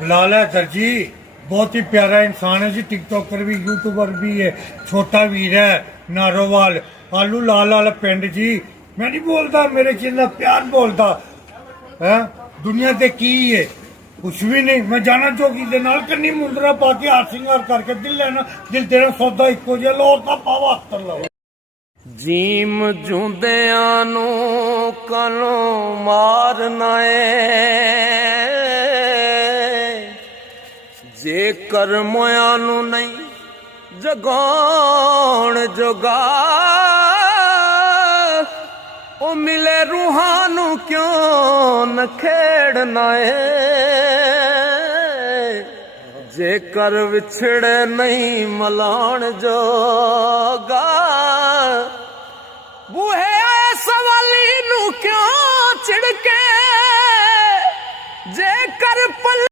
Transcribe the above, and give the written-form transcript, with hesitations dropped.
बिलाल है दर्जी बहुत ही प्यारा इंसान है जी। टिकटॉकर भी यूट्यूबर भी है। छोटा वीर है नारोवाल आलू लाल वाला पिंड जी। मैं नहीं बोलता मेरे जिन्ना प्यार बोलता है दुनिया ते की है कुछ भी नहीं। मैं जाना चौकी दे नाल कन्नी मुंदरा पा के हाथ सिंगार करके दिल लेना दिल तेरा सौदा इको जिहा लोर दा पावा हत्तर लवा जीम जुंदियां नू कलों मारना है जेकर मोया नू नहीं जगाउण जोगा ओ मिले रूहां नू क्यों न खेड़ना है जेकर विछड़े नहीं मलाण जोगा बूहे आए सवाली नू क्यों छिड़के जेकर पल